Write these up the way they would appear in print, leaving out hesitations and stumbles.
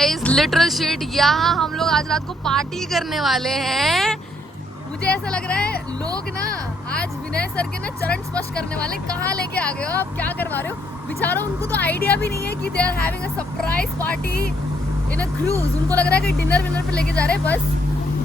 Guys literal shit, यहाँ हम लोग आज रात को पार्टी करने वाले हैं। मुझे ऐसा लग रहा है लोग ना आज विनय सर के ना चरण स्पर्श करने वाले। कहाँ लेके आ गए हो आप, क्या करवा रहे हो? बेचारा उनको तो आइडिया भी नहीं है कि they are having a surprise party in a cruise. उनको लग रहा है कि डिनर विनर पे लेके जा रहे हैं बस,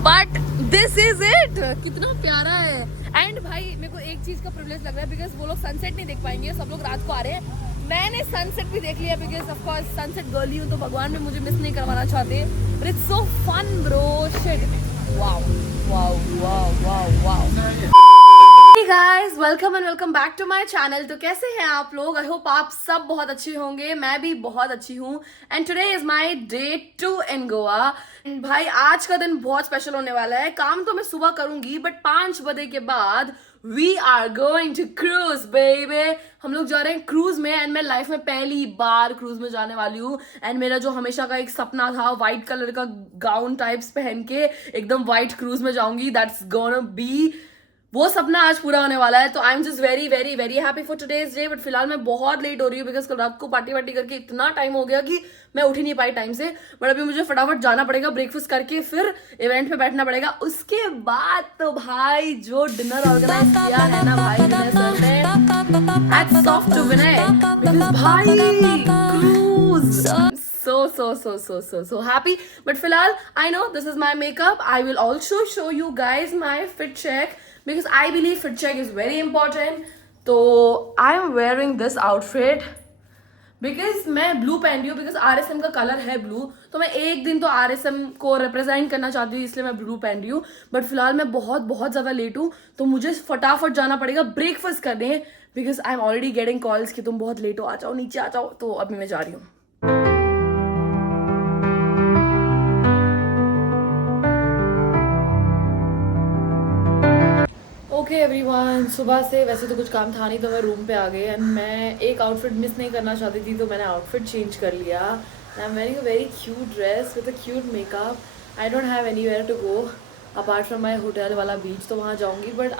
बट दिस इज इट। कितना प्यारा है। एंड भाई मेरे को एक चीज का प्रिविलेज लग रहा है, बिकॉज वो लोग सनसेट नहीं देख पाएंगे, सब लोग रात को आ रहे हैं। मैंने सनसेट भी देख लिया, because of course sunset girly हूँ, तो भगवान भी मुझे मिस नहीं करवाना चाहते। But it's so fun bro, shit, wow wow wow wow wow. Hey guys, welcome and welcome back to my channel। तो कैसे हैं आप लोग? आई होप आप सब बहुत अच्छे होंगे, मैं भी बहुत अच्छी हूँ। And today is my day 2 इन गोवा। भाई आज का दिन बहुत स्पेशल होने वाला है। काम तो मैं सुबह करूंगी, बट 5 बजे के बाद we are going to cruise baby. हम लोग जा रहे हैं क्रूज में, एंड मैं लाइफ में पहली बार क्रूज में जाने वाली हूँ। एंड मेरा जो हमेशा का एक सपना था, व्हाइट कलर का गाउन टाइप्स पहन के एकदम व्हाइट क्रूज में जाऊंगी, दैट्स गोना बी, वो सपना आज पूरा होने वाला है। तो आई am just very very very happy for today's day. But फिलहाल मैं बहुत लेट हो रही हूँ, बिकॉज कल रात को पार्टी वार्टी करके इतना टाइम हो गया कि मैं उठ ही नहीं पाई टाइम से। बट अभी मुझे फटाफट जाना पड़ेगा, ब्रेकफास्ट करके फिर इवेंट पे बैठना पड़ेगा। उसके बाद तो भाई जो डिनर ऑर्गेनाइज किया है ना भाई विनय सर ने, hats off to Vinay, because भाई क्रूज, so happy। But फिलहाल I know this is my makeup। I will also show you guys my fit check, because I believe fit check is very important। तो I am wearing this outfit because मैं blue पहन रही हूँ, because RSM का colour है blue. तो मैं एक दिन तो RSM को रिप्रेजेंट करना चाहती हूँ, इसलिए मैं ब्लू पहन रही हूँ। बट फिलहाल मैं बहुत बहुत ज़्यादा लेट हूँ, तो मुझे फटाफट जाना पड़ेगा ब्रेकफास्ट करने, because I am already getting calls कि तुम बहुत लेट हो, आ जाओ नीचे आ जाओ। तो अभी मैं जा रही हूँ। ओके एवरीवन, सुबह से वैसे तो कुछ काम था नहीं, तो मैं रूम पे आ गई। एंड मैं एक आउटफिट मिस नहीं करना चाहती थी, तो मैंने आउटफिट चेंज कर लिया। I am wearing a very cute dress with a cute makeup. I don't have anywhere to go apart from my hotel वाला बीच, तो वहाँ जाऊँगी। बट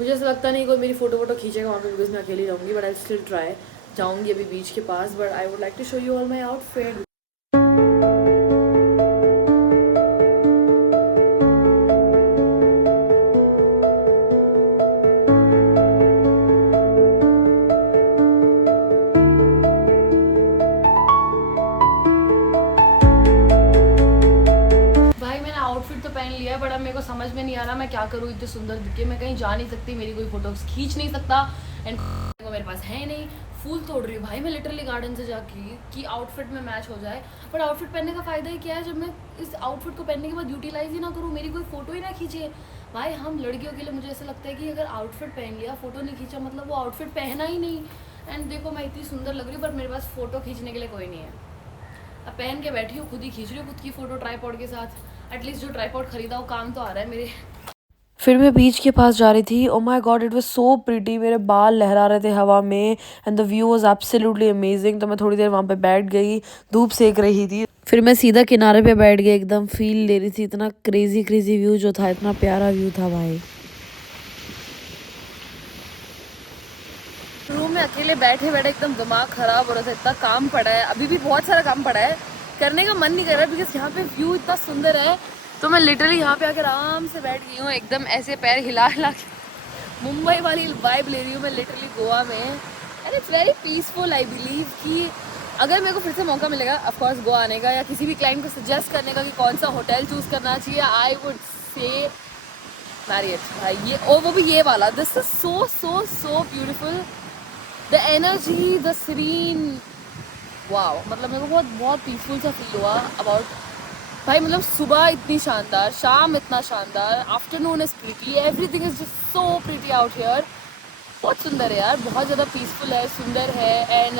मुझे ऐसा लगता नहीं कोई मेरी फ़ोटो वोटो खींचेगा वहाँ पे, बिकॉज मैं अकेली जाऊँगी। बट आई स्टिल ट्राई, जाऊँगी अभी बीच के पास। But I would like to show you all my outfit. Outfit तो पहन लिया है, बट अब मेरे को समझ में नहीं आ रहा मैं क्या करूँ। इतने सुंदर दिखे, मैं कहीं जा नहीं सकती, मेरी कोई फोटोज खींच नहीं सकता, एंड वो मेरे पास है नहीं। फूल तोड़ रही हूँ भाई मैं लिटरली गार्डन से जाके, कि आउटफिट में मैच हो जाए। बट आउटफिट पहनने का फ़ायदा ही क्या है, जब मैं इस आउटफिट को पहनने के बाद यूटिलाइज ही ना करूँ, मेरी कोई फ़ोटो ही ना खींचे। भाई हम लड़कियों के लिए मुझे ऐसा लगता है कि अगर आउटफिट पहन लिया, फ़ोटो नहीं खींचा, मतलब वो आउटफिट पहना ही नहीं। एंड देखो मैं इतनी सुंदर लग रही हूँ, बट मेरे पास फ़ोटो खींचने के लिए कोई नहीं है। अब पहन के बैठी हूँ, खुद ही खींच रही हूँ खुद की फ़ोटो ट्राईपॉड के साथ। एटलीस्ट जो ट्राईपॉड खरीदा वो काम तो आ रहा है मेरे। फिर मैं बीच के पास जा रही थी। Oh my God, it was so pretty. मेरे बाल लहरा रहे थे हवा में, and the view was absolutely amazing. तो मैं थोड़ी देर वहाँ पे बैठ गई, धूप सेक रही थी। फिर मैं सीधा किनारे पे बैठ गई, एकदम फील ले रही थी। इतना क्रेजी क्रेजी व्यू जो था, इतना प्यारा व्यू था भाई। रूम में अकेले बैठे बैठे एकदम दिमाग खराब हो रहा था, इतना काम पड़ा है, अभी भी बहुत सारा काम पड़ा है, करने का मन नहीं कर रहा, बिकॉज यहाँ पे व्यू इतना सुंदर है। तो मैं लिटरली यहाँ पे आकर आराम से बैठ गई हूँ, एकदम ऐसे पैर हिला हिला के मुंबई वाली वाइब ले रही हूँ मैं लिटरली गोवा में। And it's very peaceful. I believe कि अगर मेरे को फिर से मौका मिलेगा ऑफकोर्स गोवा आने का, या किसी भी क्लाइंट को सजेस्ट करने का कि कौन सा होटल चूज़ करना चाहिए, आई वुड से मैरियट भाई। ये ओ वो भी ये वाला, this is so so so beautiful, the energy, the serene, wow. मतलब मेरे को बहुत बहुत पीसफुल सा फील हुआ अबाउट भाई। मतलब सुबह इतनी शानदार, शाम इतना शानदार, afternoon is pretty, everything is just so pretty out here. बहुत सुंदर है यार, बहुत ज़्यादा पीसफुल है, सुंदर है। And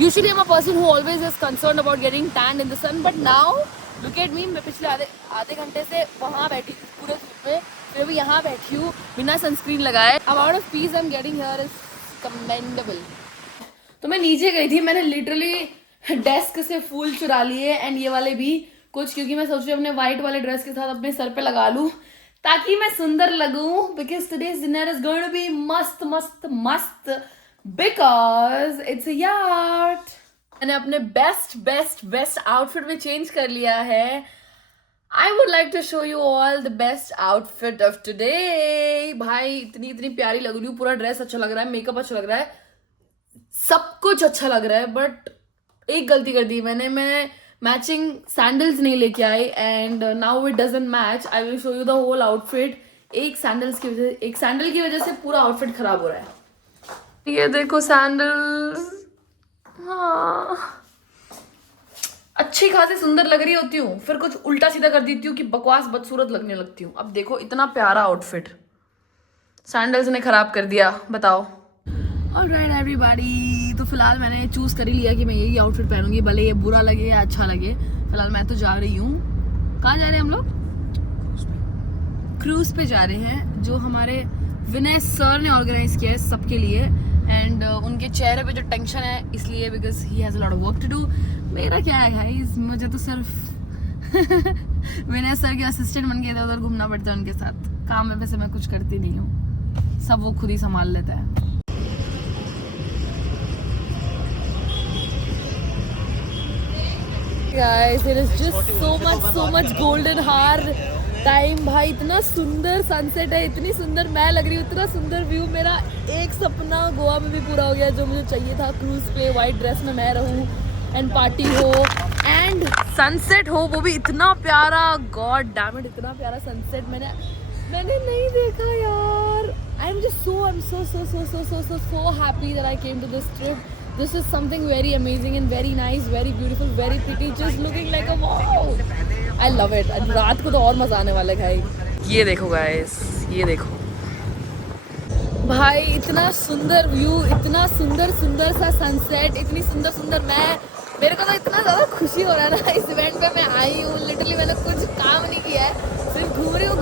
usually I am a person who always is concern about getting tan in the sun, but now look at me. मैं पिछले आधे घंटे से वहाँ बैठी थी पूरे धूप में, फिर अभी यहाँ बैठी हूँ बिना सनस्क्रीन लगाए। Amount of peace I am getting here is commendable. तो मैं नीचे गई थी, मैंने लिटरली डेस्क से फूल चुरा लिए, एंड ये वाले भी कुछ, क्योंकि मैं सोच रही हूँ अपने वाइट वाले ड्रेस के साथ अपने सर पे लगा लूँ ताकि मैं सुंदर लगूं, because today's dinner is going to be मस्त मस्त मस्त, बिकॉज इट्स अ याट। मैंने अपने बेस्ट आउटफिट में चेंज कर लिया है. I would like to show you all the best outfit of today. भाई इतनी प्यारी लग रही हूँ, पूरा ड्रेस अच्छा लग रहा है, मेकअप अच्छा लग रहा है, सब कुछ अच्छा लग रहा है. बट एक गलती कर दी मैंने, मैं मैचिंग सैंडल्स नहीं लेके आई and now it doesn't match. I will show you the whole outfit. एक सैंडल की वजह से पूरा आउटफिट खराब हो रहा है. ये देखो सैंडल्स. हाँ, अच्छी खासी सुंदर लग रही होती हूँ, फिर कुछ उल्टा सीधा कर देती हूँ कि बकवास बदसूरत लगने लगती हूँ. अब देखो इतना प्यारा आउटफिट सैंडल्स ने खराब कर दिया, बताओ. ऑलराइट एवरीबॉडी, तो फिलहाल मैंने चूज कर ही लिया कि मैं यही आउटफिट पहनूंगी, भले ये बुरा लगे या अच्छा लगे. फिलहाल मैं तो जा रही हूँ. कहाँ जा रहे हैं हम लोग? क्रूज पे जा रहे हैं, जो हमारे विनय सर ने ऑर्गेनाइज किया है सबके लिए. एंड उनके चेहरे पे जो टेंशन है इसलिए, because he has a lot of work to do. मेरा क्या है गाइस, मुझे तो सिर्फ विनय सर के असिस्टेंट बन के इधर उधर घूमना पड़ता है उनके साथ. काम में वैसे मैं कुछ करती नहीं हूँ, सब वो खुद ही संभाल लेता है. Guys, it is just so much golden hour time. भाई इतना सुंदर सनसेट है, इतनी सुंदर मैं लग रही हूँ, इतना सुंदर व्यू. मेरा एक सपना गोवा में भी पूरा हो गया जो मुझे चाहिए था. क्रूज पे वाइट ड्रेस में मैं रहूँ एंड पार्टी हो एंड सनसेट हो, वो भी इतना प्यारा. गॉड डैम इट, इतना प्यारा सनसेट मैंने नहीं देखा यार. I'm so happy that I came to this trip. This is something very amazing and very nice, very beautiful, very pretty, just looking like a wow. I love it. रात को तो और मजा आने वाला है भाई. ये देखो गाइस, ये देखो भाई, इतना सुंदर व्यू, इतना सुंदर सा सनसेट, इतनी सुंदर मेरे को तो इतना ज़्यादा खुशी हो रहा है ना. इस इवेंट पे मैं आई हूँ, लिटरली मैंने कुछ काम नहीं किया है, सिर्फ घूम रही हूँ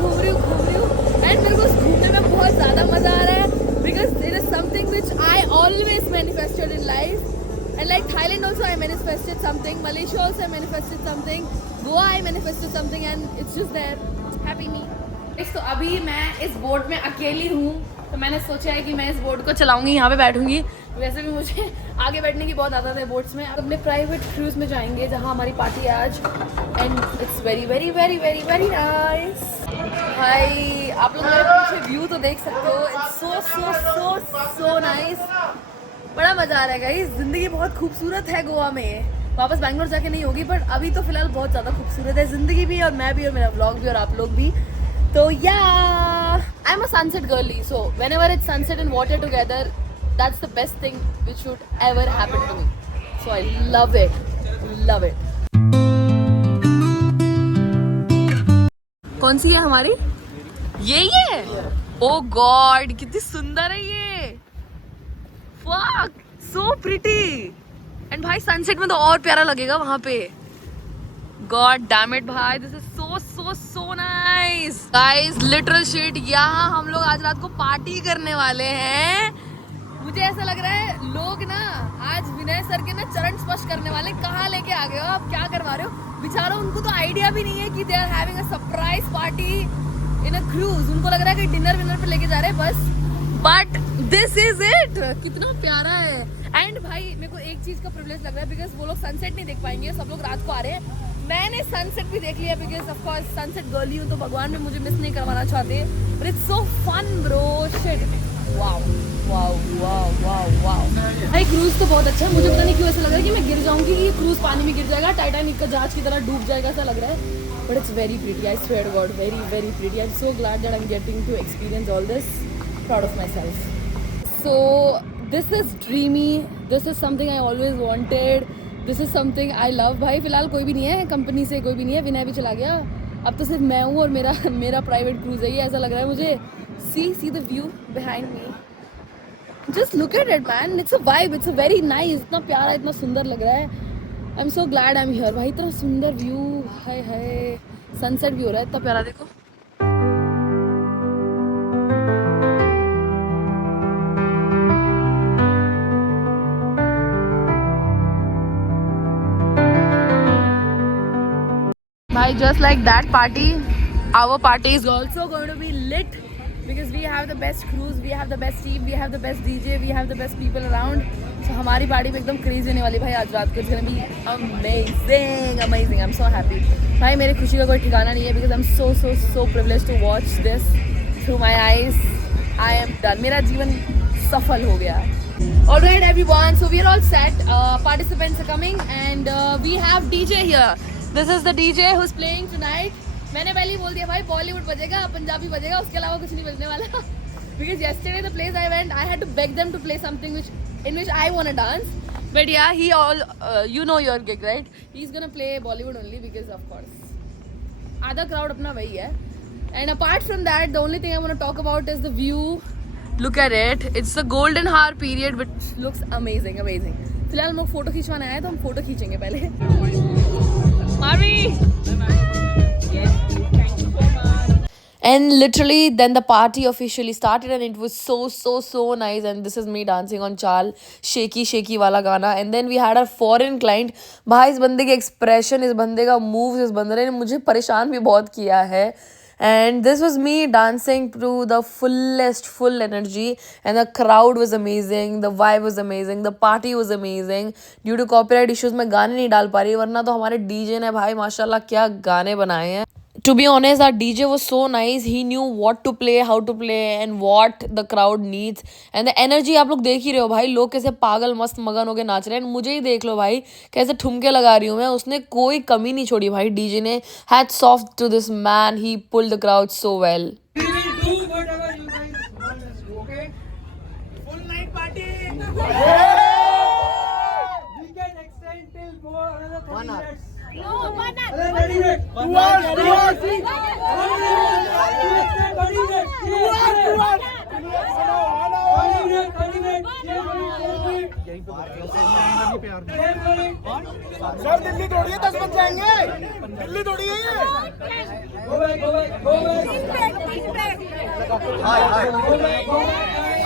एंड मेरे को घूमने में बहुत ज़्यादा मज़ा आ रहा है. Because it is something which I always manifested in life, and like Thailand also I manifested something, Malaysia also I manifested something, Goa I manifested something, and it's just there. Happy me. तो अभी मैं इस boat में अकेली हूँ, तो मैंने सोचा है कि मैं इस बोट को चलाऊंगी, यहाँ पे बैठूंगी. वैसे भी मुझे आगे बैठने की बहुत आदत है बोट्स में. अपने प्राइवेट क्रूज में जाएंगे जहाँ हमारी पार्टी है आज, एंड इट्स वेरी नाइस. भाई आप लोग मेरे पीछे व्यू तो देख सकते हो. It's so nice. बड़ा मजा आ रहा है गाइस. जिंदगी बहुत खूबसूरत है गोवा में. वापस बैंगलोर जाके नहीं होगी, बट अभी तो फिलहाल बहुत ज़्यादा खूबसूरत है जिंदगी भी, और मैं भी, और मेरा व्लॉग भी, और आप लोग भी. तो या I am a sunset girly, so whenever it's sunset and water together, that's the best thing which should ever happen to me. So I love it. कौन सी है हमारी? ये ओ गॉड, कितनी सुंदर है ये. Fuck, so pretty. एंड भाई सनसेट में तो और प्यारा लगेगा वहां पे. गॉड डैम इट भाई, this is so nice. Guys literal shit, यहाँ हम लोग आज रात को पार्टी करने वाले हैं. मुझे ऐसा लग रहा है लोग ना आज विनय सर के ना चरण स्पर्श करने वाले. कहाँ लेके आ गए हो आप, क्या करवा रहे हो? बेचारा उनको तो आइडिया भी नहीं है कि they are having a surprise party in a cruise. उनको लग रहा है कि डिनर विनर पे लेके जा रहे हैं बस. But this is it. कितना प्यारा है. एंड भाई मेरे को एक चीज का प्रिविलेज लग रहा है, बिकॉज वो लोग सनसेट नहीं देख पाएंगे, सब लोग रात को आ रहे हैं. मैंने सनसेट भी देख लिया, because of course sunset girly हूँ, तो भगवान भी मुझे मिस नहीं करवाना चाहते. But it's so fun bro, shit. Wow. भाई क्रूज तो बहुत अच्छा है. मुझे पता नहीं क्यों ऐसा लग रहा है कि मैं गिर जाऊंगी, कि ये क्रूज पानी में गिर जाएगा, टाइटैनिक का जहाज की तरह डूब जाएगा, ऐसा लग रहा है. But it's very pretty, I swear to God, very pretty. I am so glad that I am getting to experience all this. Proud of myself. So this is dreamy, this is something I always wanted, this is something I love. भाई फिलहाल कोई भी नहीं है company से, कोई भी नहीं है. विनय भी चला गया, अब तो सिर्फ मैं हूँ और मेरा प्राइवेट क्रूज है ये. ऐसा लग रहा है मुझे. See the view behind me. Just look at it man, it's a vibe, it's a very nice. इतना प्यारा, इतना सुंदर लग रहा है. I'm so glad I'm here. भाई इतना सुंदर व्यू, हाय सनसेट भी हो रहा है, इतना प्यारा. देखो भाई, just like that party, our party is also going to be lit. because we have the best crews, we have the best team, we have the best DJ, we have the best people around. So हमारी party में एकदम crazy होने वाली भाई आज रात को. It's gonna be amazing, amazing. I'm so happy. भाई मेरी खुशी का कोई ठिकाना नहीं है because I'm so privileged to watch this through my eyes. I am done. मेरा जीवन सफल हो गया. Alright everyone, so we are all set. Participants are coming and we have DJ here. This is the DJ who's playing tonight. मैंने पहले ही बोल दिया भाई बॉलीवुड बजेगा, पंजाबी बजेगा, उसके अलावा कुछ नहीं बजने वाला. Because yesterday the place I went, I had to beg them to play something in which I want to dance. But yeah, you know your gig, right? He's gonna play Bollywood only because of course आधा crowd अपना वही है. And apart from that, the only thing I want to talk about is the view. Look at it. It's the golden hour period, which looks amazing, amazing. फिलहाल हम लोग photo खींचवाने आए तो हम फोटो खींचेंगे पहले. And literally then the party officially started and it was so nice. And this is me dancing on Chal shaky वाला गाना. And then we had our foreign client. भाई इस बंदे के expression, इस बंदे का moves, इस बंदे ने मुझे परेशान भी बहुत किया है. And this was me dancing to the full energy, and the crowd was amazing, the vibe was amazing, the party was amazing. Due to copyright issues मैं गाने नहीं डाल पा रही, वरना तो हमारे DJ ने भाई माशाल्लाह क्या गाने बनाए हैं. To be honest, our DJ was so nice. He knew what to play, how to play, and what the crowd needs. And the energy आप लोग देख ही रहे हो भाई, लोग कैसे पागल मस्त मगन होके नाच रहे हैं. मुझे ही देख लो भाई कैसे ठुमके लगा रही हूँ मैं. उसने कोई कमी नहीं छोड़ी भाई. DJ ने hats off to this man. He pulled the crowd so well. We will do whatever you guys want us to, okay? Full night party! We can extend till more another 30 minutes. No, one hour. Another 30 minutes. 2 hours. 2 hours. 30 sir Delhi थोड़ी है 10 बज जाएंगे. दिल्ली थोड़ी है ये. Go back. Hi.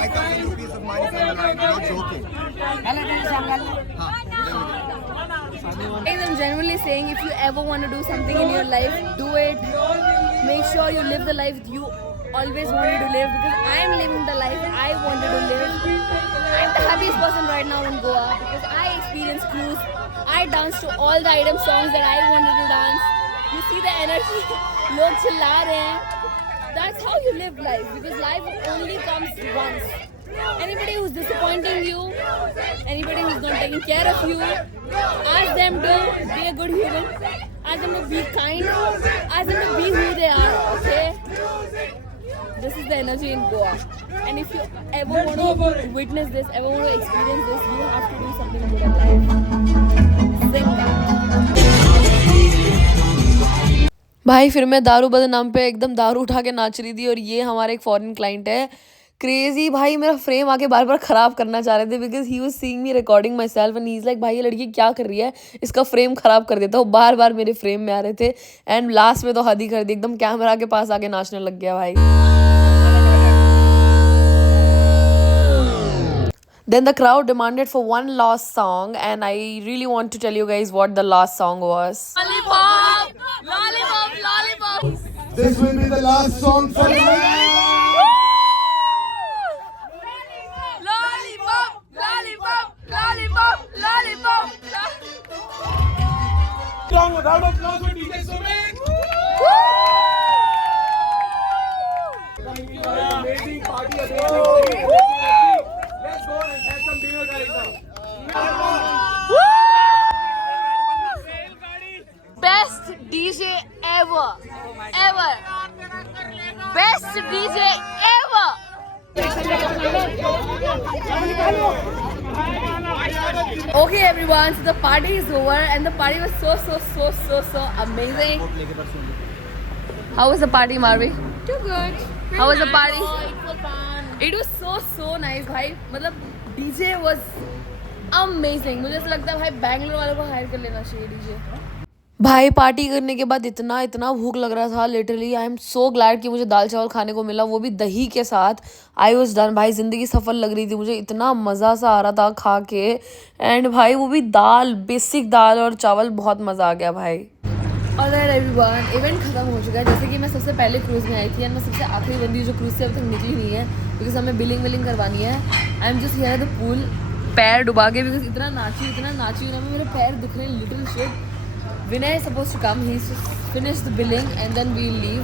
I can give you peace of mind if I'm not joking. Guys, I'm genuinely saying if you ever want to do something in your life, do it. Make sure you live the life you always wanted to live, because I am living the life I wanted to live. I'm the happiest person right now in Goa because I experienced cruise. I danced to all the item songs that I wanted to dance. You see the energy. Log chilla rahe hain. That's how you live life, because life only comes once. Anybody who's disappointing you, anybody who's not taking care of you, ask them to be a good human. Ask them to be kind. Ask them to be who they are. Okay? This is the energy in Goa. And if you ever want to witness this, ever want to experience this, you have to do something good in life. Sing that. भाई फिर मैं दारू बदनाम पे एकदम दारू उठा के नाच रही थी, और ये हमारा एक फॉरेन क्लाइंट है. क्रेजी भाई मेरा फ्रेम आके बार बार ख़राब करना चाह रहे थे, because he was seeing me recording my self and he is like भाई ये लड़की क्या कर रही है, इसका फ्रेम ख़राब कर देता हूँ. बार बार मेरे फ्रेम में आ रहे थे. एंड लास्ट में तो हद ही कर दी, एकदम कैमरा के पास आके नाचने लग गया भाई. Then the crowd demanded for one last song, and I really want to tell you guys what the last song was. Lollipop. This will be the last song for you. Lollipop. Strong round of applause for DJ Sumit. Amazing party. Let's go and have some dinner, guys. Best DJ ever. Best DJ ever. Okay everyone, so the party is over and the party was so amazing. How was the party, Marvi? Too good. How was the party? It was fun. It was so nice भाई. मतलब DJ was amazing. मुझे ऐसा लगता है भाई बैंगलोर वालों को higher कर लेना चाहिए DJ. भाई पार्टी करने के बाद इतना भूख लग रहा था. Literally I am so glad कि मुझे दाल चावल खाने को मिला, वो भी दही के साथ. आई वॉज डन भाई. ज़िंदगी सफल लग रही थी मुझे. इतना मज़ा सा आ रहा था खा के. एंड भाई वो भी दाल, बेसिक दाल और चावल. बहुत मज़ा आ गया भाई. ऑलराइट एवरीवन, इवेंट खत्म हो चुका है। जैसे कि मैं सबसे पहले क्रूज़ में आई थी एंड मैं सबसे आखिरी बंदी जो क्रूज़ से अब तक निकली नहीं है बिकॉज हमें बिलिंग करवानी है। आई am just here at the pool, पैर डुबा के बिकॉज इतना नाची ना, मेरे पैर दिख रहे हैं little shit. Vinay suppose to come, he finish the billing and then we leave,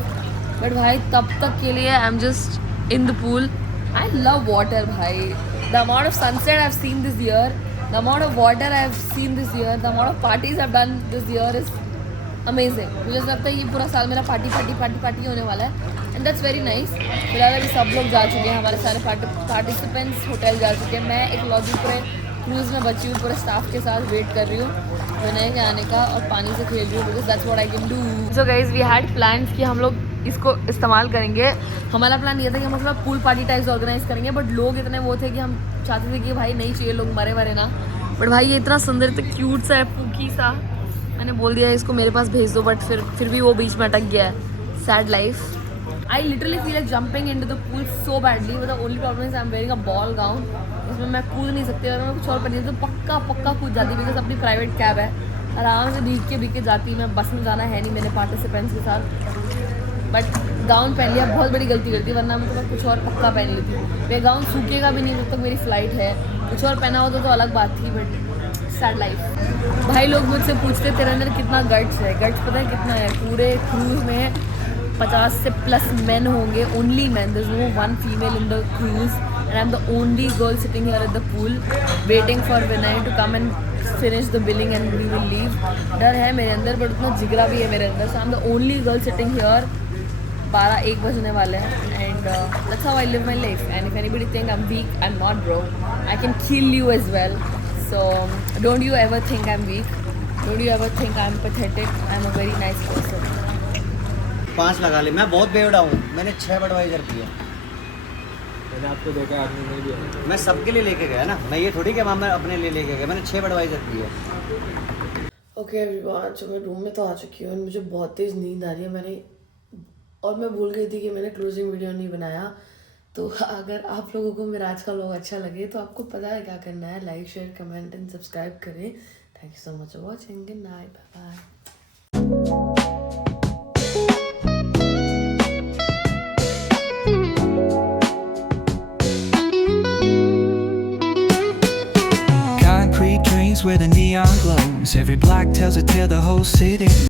but भाई तब तक के लिए I am just in the pool. I love water भाई, the amount of sunset I have seen this year, the amount of water I have seen this year, the amount of parties I have done this year is amazing. मुझे ऐसा लगता है ये पूरा साल मेरा party होने वाला है एंड दैट्स वेरी नाइस। फिलहाल अभी सब लोग जा चुके हैं, हमारे सारे पार्टिसिपेंट्स होटल जा चुके हैं। मैं एक लॉबी पूरे क्रूज़ में बची हूँ, पूरे स्टाफ के साथ वेट कर रही हूँ विनय के आने का और पानी से खेल रही हूँ because that's what I can do. So guys we had plans कि हम लोग इसको इस्तेमाल करेंगे। हमारा प्लान ये था कि हम मतलब पूल पार्टी टाइप्स ऑर्गेनाइज करेंगे, बट लोग इतने वो थे कि हम चाहते थे कि भाई नहीं चाहिए, लोग मरे ना। बट भाई ये इतना सुंदर, इतना क्यूट सा है, पूकी सा, मैंने बोल दिया इसको मेरे पास भेज दो, बट फिर भी वो बीच में अटक गया है। Sad life. I literally feel like jumping into the pool so badly, but the only problem is I am wearing a ball gown, इसमें मैं कूद नहीं सकती। अगर मैं कुछ और पहनी तो पक्का कूद जाती बिकॉज अपनी प्राइवेट कैब है, आराम से भीग के जाती। मैं बस में जाना है नहीं मेरे पार्टिसिपेंट्स के साथ, बट गाउन पहन लिया, बहुत बड़ी गलती करती, वरना मैं तो कुछ और पक्का पहन लेती। मेरा गाउन सूखेगा भी नहीं जब तक मेरी फ़्लाइट है, कुछ और पहना हो तो अलग बात थी, बट सैड लाइफ। भाई लोग मुझसे पूछते तेरे अंदर कितना गट्स है, गट्स पता है कितना है? पूरे क्रूज़ में 50 से प्लस मैन होंगे, only man, there is no one female in the cruise and I am the only girl sitting here at the pool waiting for Vinay to come and finish the billing and we will leave. डर है मेरे अंदर, but उतना जिगरा भी है मेरे अंदर, so I am the only girl sitting here. 12-1 बजने वाले हैं and that's how I live my life. And if anybody think I am weak, I am not bro, I can kill you as well. So don't you ever think I'm weak, don't you ever think I'm pathetic, I'm a very nice person. 5 लगा ले, मैं बहुत बेवड़ा हूँ, मैंने 6 Budweiser पिए। मैंने आपको देखा, आपने नहीं दिया। मैं सबके लिए लेके गया ना, मैं ये थोड़ी कि मैं अपने लिए लेके गया, मैंने 6 बडवाइजर पिए। ओके एवरीवन, जो मैं रूम में तो आ चुकी हूँ, मुझे बहुत तेज़ नींद आ रही है। मैं भूल गई थी कि मैंने क्लोजिंग वीडियो नहीं बनाया। तो अगर आप लोगों को मेरा आज का व्लॉग अच्छा लगे तो आपको पता है क्या करना है, like share comment and subscribe करें। Thank you so much for watching, good night, bye Concrete dreams where the neon glows. Every block tells a tale, the whole city